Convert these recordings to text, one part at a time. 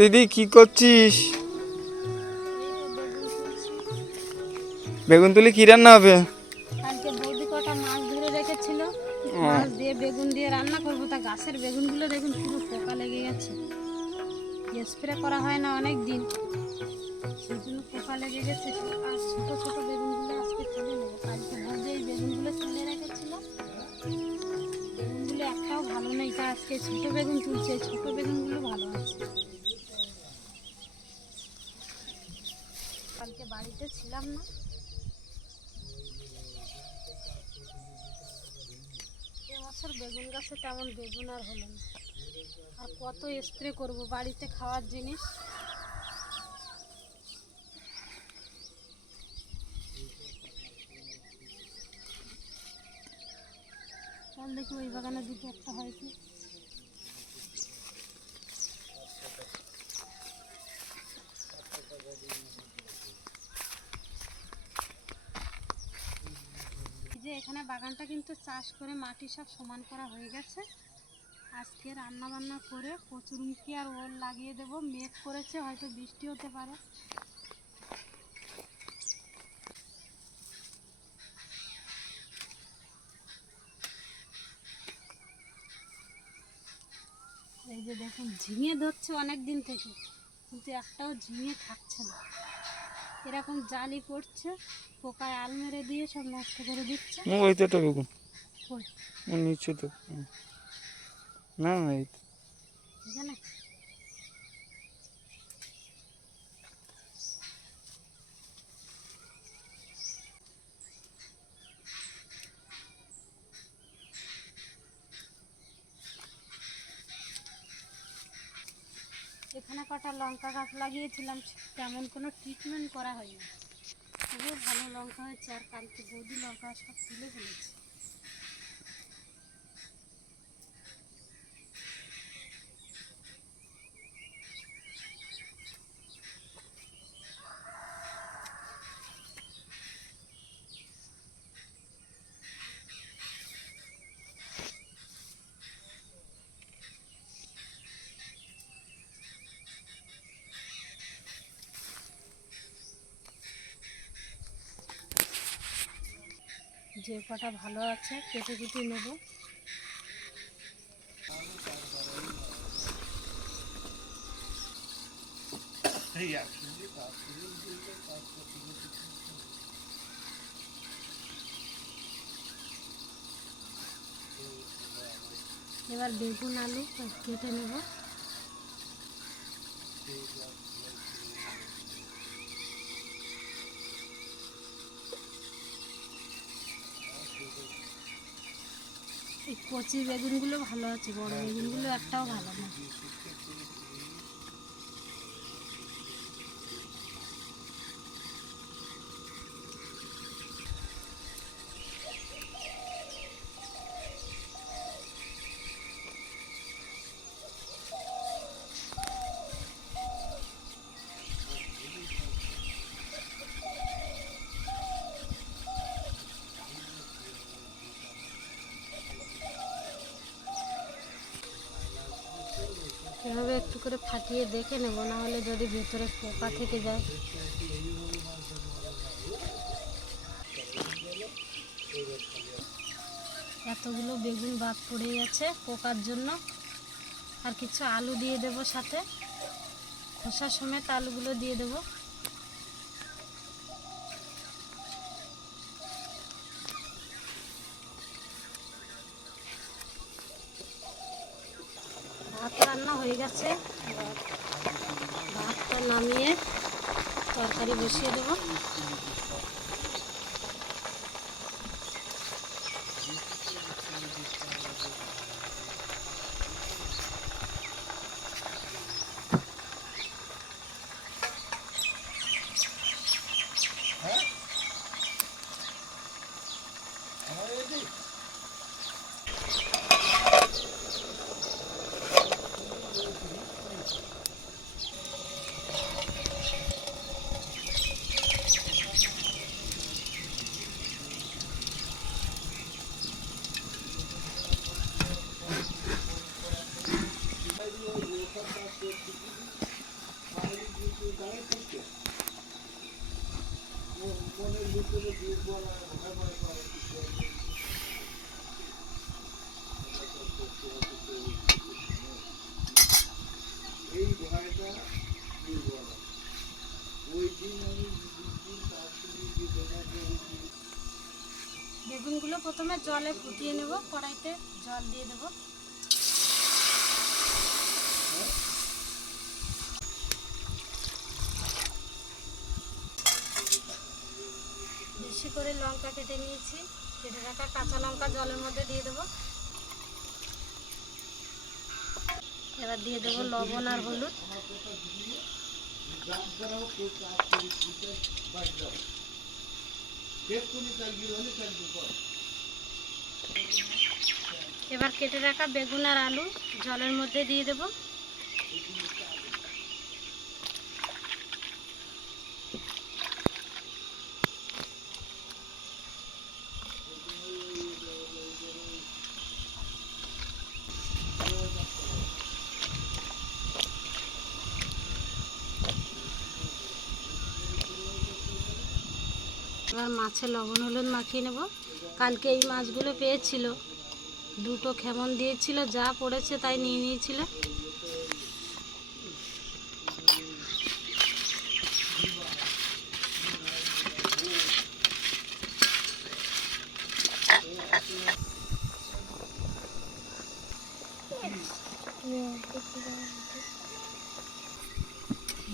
দিদি কি করছিস? বেগুন তুলি কি রান্না হবে? কালকে বৌদি কটা মাছ ধরে রেখেছিল। মাছ দিয়ে বেগুন দিয়ে রান্না করব। তা গাছের বেগুনগুলো দেখুন পুরো পোকা লেগে গেছে। স্প্রে করা হয় না অনেক দিন সেই জন্য পোকা লেগে গেছে। আর ছোট ছোট বেগুনগুলো আজকে তুলে নেব। কালকে বৌদি এই বেগুনগুলো তুলে রেখেছিল ভালো আজকে ছোট বেগুন তুলছে ছোট বেগুনগুলো ভালো আছে। কালকে বাড়িতে ছিলাম না। এবছর বেগুন গাছে তেমন বেগুন আর হলো না। আর কত স্প্রে করব বাড়িতে খাওয়ার জিনিস? দেখি ওই বাগানে দুটো একটা হয় কি। বাগানটা কিন্তু চাষ করে মাটি সব সমান করা হয়ে গেছে। আজকে রান্না বান্না করে কচুরমুখী আর ওল লাগিয়ে দেবো। মেঘ করেছে, হয়তো বৃষ্টি হতে পারে। এই যে দেখুন, ঝিঙে ধরছে অনেক দিন থেকে, কিন্তু একটাও ঝিঙে থাকছে না। এরকম জালি পড়ছে পোকায় আল মেরে দিয়ে সব নষ্ট করে দিচ্ছে। ওই তো একটা বেগুন নিচ্ছে তো। না না এই তো। এখানে এখানে কটা লঙ্কা গাছ লাগিয়েছিলাম, তেমন কোনো ট্রিটমেন্ট করা হয়নি। খুবই ভালো লঙ্কা হয়েছে, আর কালকে বৌদি লঙ্কা সব তুলে ফেলেছে। যে কটা ভালো আছে কেটে কেটে নেব। এবার বেগুন আলু কেটে নেব এই কচি বেগুনগুলো ভালো আছে বড় বেগুনগুলো একটাও ভালো না এভাবে একটু ফাটিয়ে দেখে নেব, না হলে যদি ভেতরে পোকা থেকে যায়। এতগুলো বেগুন বাদ পড়ে গেছে পোকার জন্য। আর কিছু আলু দিয়ে দেব সাথে। খোসা সমেত আলুগুলো দিয়ে দেব। ভাত রান্না হয়ে গেছে এবার ভাতটা নামিয়ে তরকারি বসিয়ে দেবো। জলে ফুটিয়ে নেব, কড়াইতে জল দিয়ে দেবো। বেশি করে লঙ্কা কেটে নিয়েছি। কেটে রাখা কাঁচা লঙ্কা জলের মধ্যে দিয়ে দেবো। এবার দিয়ে দেবো লবণ আর হলুদ। এবার কেটে রাখা বেগুন আর আলু জলের মধ্যে দিয়ে দেবো। এবার মাছে লবণ হলুদ মাখিয়ে নেব। কালকে এই মাছগুলো পেয়েছিল। দুটো খেমন দিয়েছিল যা পড়েছে তাই নিয়ে নিয়েছিল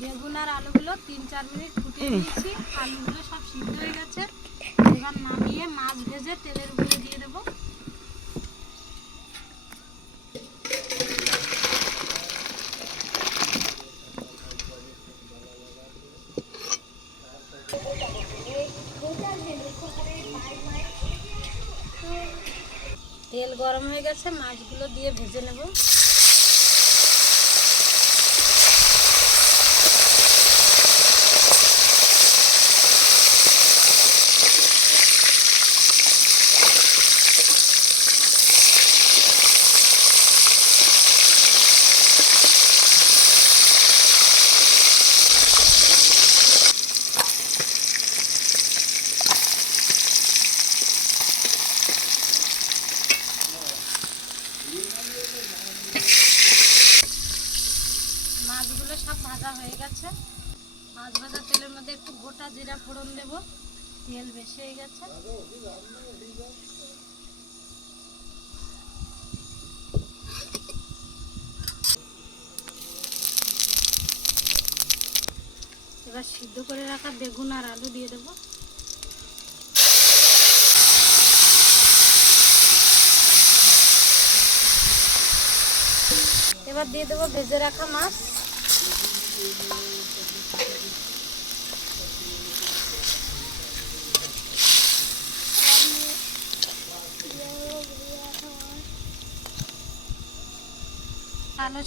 বেগুন আর আলুগুলো তিন চার মিনিট ফুটিয়ে দিয়েছি আলুগুলো সব সিদ্ধ হয়ে গেছে নামিয়ে মাছ ভেজে তেলের উপরে দিয়ে দেবো। তেল গরম হয়ে গেছে, মাছগুলো দিয়ে ভেজে নেব। মাছগুলো সব ভাজা হয়ে গেছে। মাছ ভাজা তেলের মধ্যে একটু গোটা জিরা ফোড়ন দেব। তেল বেশি হয়ে গেছে। এবার সিদ্ধ করে রাখা বেগুন আর আলু দিয়ে দেবো। এবার দিয়ে দেবো ভেজে রাখা মাছ। কালো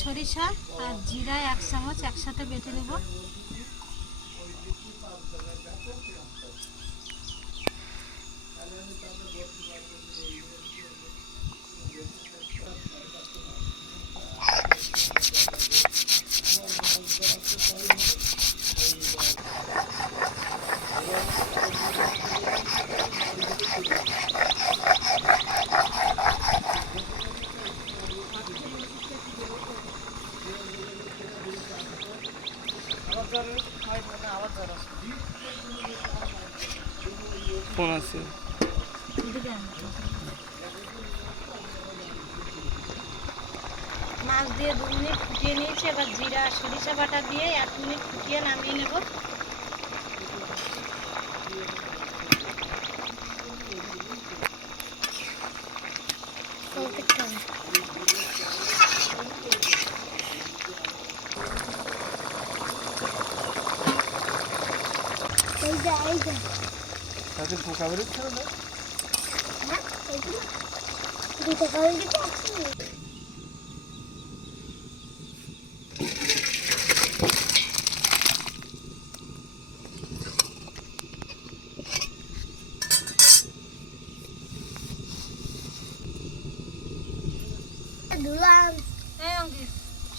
সরিষা আর জিরা এক চামচ একসাথে বেটে নেব। ফোন আছে। মাছ দিয়ে দু মিনিট ফুটিয়ে নিয়েছি, এবার জিরা, সরিষা বাটা দিয়ে এক মিনিট ফুটিয়ে নামিয়ে নেব। তাতে পোকা বেরোচ্ছে না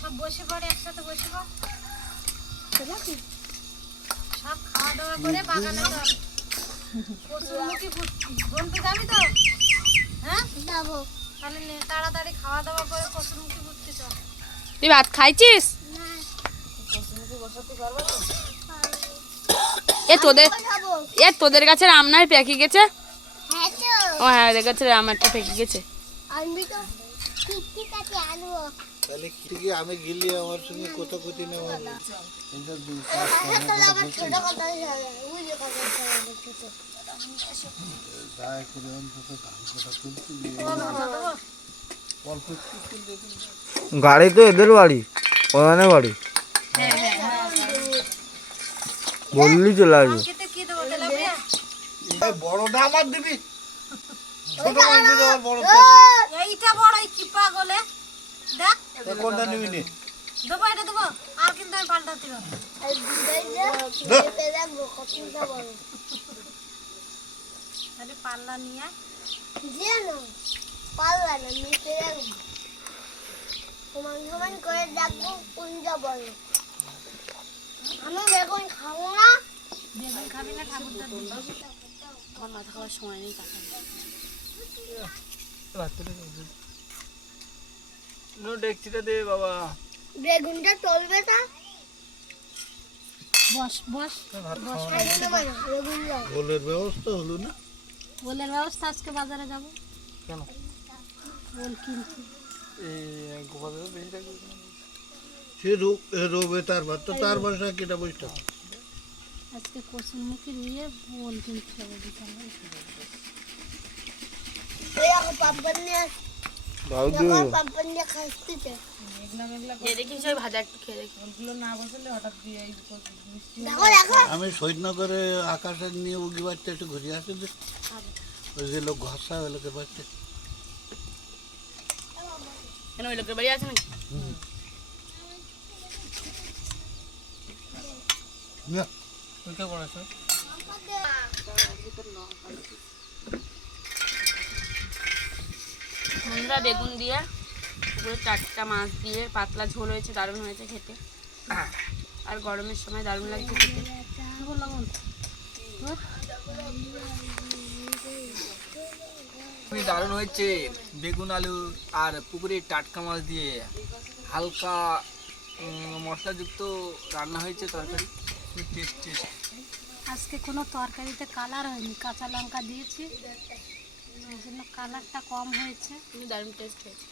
সব বসে পড়ে একসাথে বসে পড়। সব খাওয়া দাওয়া করে বাগানে চল কচুরমুখী বন্ধু যাবি তো? হ্যাঁ? যাব। তাহলে তাড়াতাড়ি খাওয়া দাওয়া করে কচুরমুখী ঘুরতে চল। তুই ভাত খাইছিস? এ তোদের এ তোদের কাছে রামনায় পেকে গেছে? হ্যাঁ তো। ও হ্যাঁ দেখাচ্ছে আমারটা ফেঁকে গেছে। আমি তো? তাহলে কি আমি গেলি আমার সঙ্গে কথা কথি নেওয়া হবে। এটা দুই তাহলে আমার ছোট কথা হবে বুঝে কথা হবে ছোট। দায় করে অন্তত ধান কাটা তুলতে গিয়ে অল্প একটু তুললে তো গাড়ি তো এদের বাড়ি প্রধানের বাড়ি। বললি চলে আসবে। বড়টা আমার দিবি? ছোট মাছ দিলে আমার বড় এইটা বড় এই কি পাগলে দেখ। কোনটা নিবি নি? দেবো এটা দেবো। আর কিন্তু আমি পাল্টাতে পারব আর দুটাই যে পেতে রাখব কতটা বড়। তাহলে পাল্লা নিয়ে আয়। দিয়ে না মেপে রাখব সমান সমান করে রাখব কোনটা বড়। আমি বেগুন খাব না। বেগুন খাবি না ঠাকুরদার দিবি। মাথা খাওয়ার সময় নেই কাকা ডেকচিটা দে বাবা। বেগুনটা চলবে না বস বস খাইতে পারো বেগুন দাও। গোলের ব্যবস্থা হলো না? ওলের ব্যবস্থা আজকে বাজারে যাব। কেন? কিনতে। এই বেশি সে রোবে তার ভাত তো তার বাসা কেটা বসটা আজকে কচুরমুখী রুইয়ে ওল কিনতে হবে বিকালে। আমি সৈন্যগরে আকাশে নিয়ে উগি বাচ্চা একটু ঘুরে আসে যে ওই যে লোক ঘষা ওই লোকের বাচ্চা কেন ওই লোকের বাড়ি আছে নাকি? না। বন্ধুরা বেগুন দিয়ে উপরে চারটা মাছ দিয়ে পাতলা ঝোল হয়েছে দারুণ হয়েছে খেতে। আর গরমের সময় দারুণ লাগছে খেতে। খুবই দারুণ হয়েছে বেগুন আলু আর পুকুরের টাটকা মাছ দিয়ে। হালকা মশলাযুক্ত রান্না হয়েছে তরকারি। টেস্ট আজকে কোনো তরকারিতে কালার হয়নি কাঁচা লঙ্কা দিয়েছি। সেই জন্য কালারটা কম হয়েছে। দারুণ টেস্ট হয়েছে।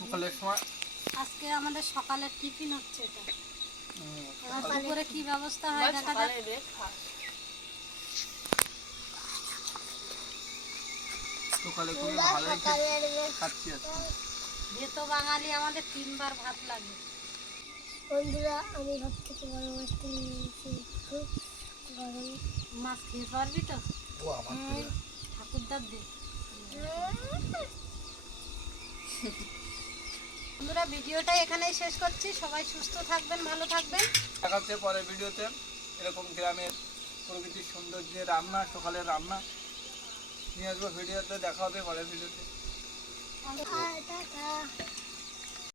সকালের সময়। আজকে আমাদের সকালের টিফিন হচ্ছে এটা। এবার দুপুরে কি ব্যবস্থা হয় দেখা যাক। সকালে খুবই ভালোই খাচ্ছি আজকে। বাঙালি আমাদের তিনবার ভাত লাগে। বন্ধুরা আমি সব থেকে বড় মাছটা নিয়ে এসেছি খুব গরম। মাছ খেতে পারবি তো? ও আমার বন্ধুরা ভিডিওটা এখানেই শেষ করছি। সবাই সুস্থ থাকবেন ভালো থাকবেন। দেখা হচ্ছে পরের ভিডিওতে। এরকম গ্রামের প্রকৃতির সৌন্দর্যের রান্না সকালের রান্না নিয়ে আসব ভিডিওতে। দেখা হবে পরের ভিডিওতে।